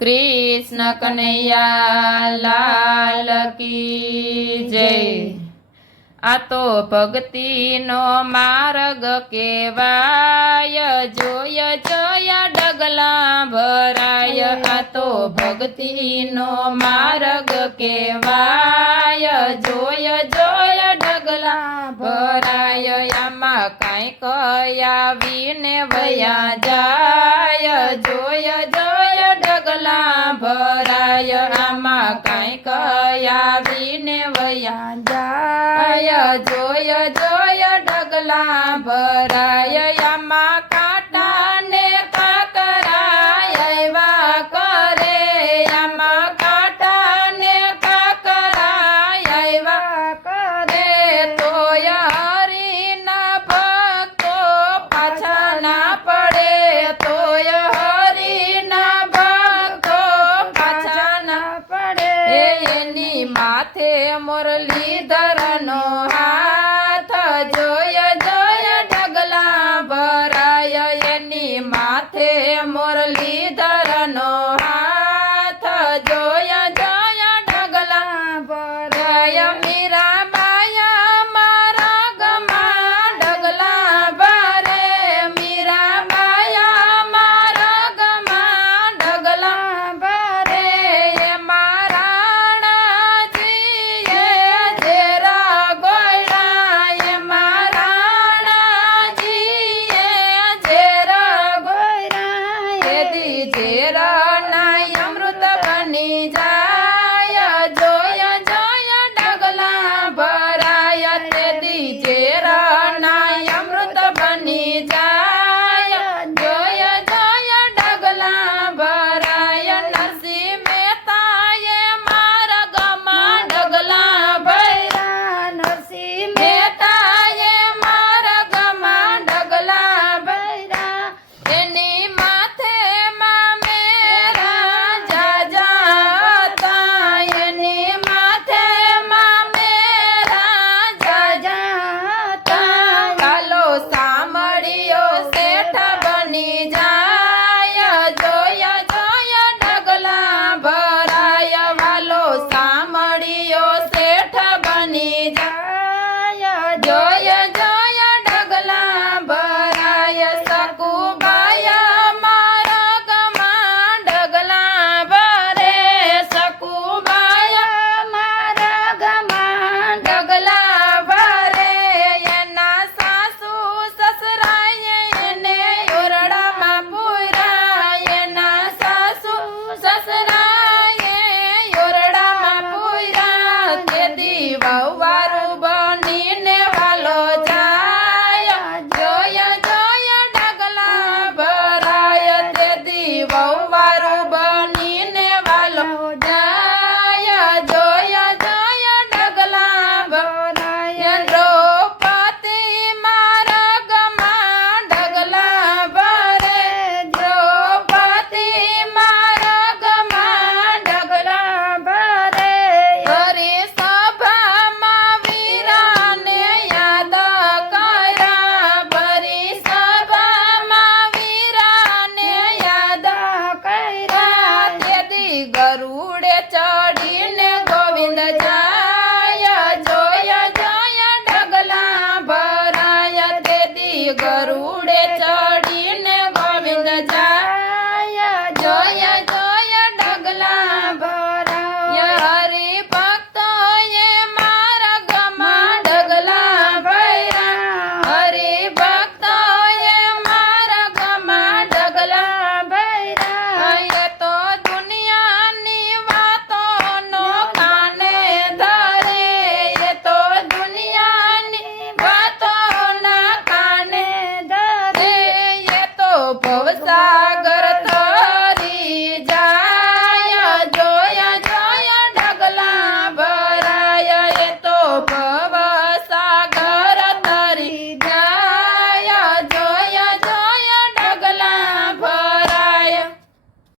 कृष्ण कन्हैया लाल की जय। आ तो भक्ति नो मार्ग केवाय, जोय जोय डगला भराय। आ तो भक्ति नो मार्ग केवाय, जोय जोय डगला भराय। आमा काई कयावीने वया जाय, जोय जोय डगला भराय। आमा काई कयावीने वया जाय, जोय जोय डगला भराय। आमा काटा ने काकराय आयवा करे, आमा काटा ने काकराय आयवा करे। तोय हरिना भक्तो पाछा ना पड़े, तोय हरिना भक्तो पाछा ना पड़े। एनी माथे मुरलीधरनो हाथ, जोय जोय डगला भराय। एनी माथे मुरलीधरनो हाथ, जोय जोय डगला भराय। मीरा माया मारा गमा डगला भरे, मीरा माया मारा गमा डगला भरे। ये महाराणा जी ये जेरा गोयरा, ये महाराणा जी ये जेरा गोयरा। यदि जेरा नाय अमृत बनी जाय, जोय जोय डगला भराय। यदि जेरा नाय अमृत बनी जाय, जोय जोय डगला भराय। नरसिंह मेहता ये मार्गमा डगला भैरा, नरसिंह मेहता ये मार्गमा डगला भैरा। एनी माथे मा मेरा जाजाता, एनी माथे मा मेरा जाजाता। कालो सामड़ियो सेठ बनी जाय, जोय जोय डगला भराय। वालो सामड़ियो सेठ बनी जाय, जोय जोय डगला भराय। सकुबाया मार्गमा डगला भरे, सकुबाया मार्गमा डगला भरे। एना सासू ससराए एने ओरडामा पूरा, एना सासू ससराए ओरडामा पूरा। तेदी वहुवारू बनीने वालो जाय, जोय जोय डगला भराय। तेदी वहुवारू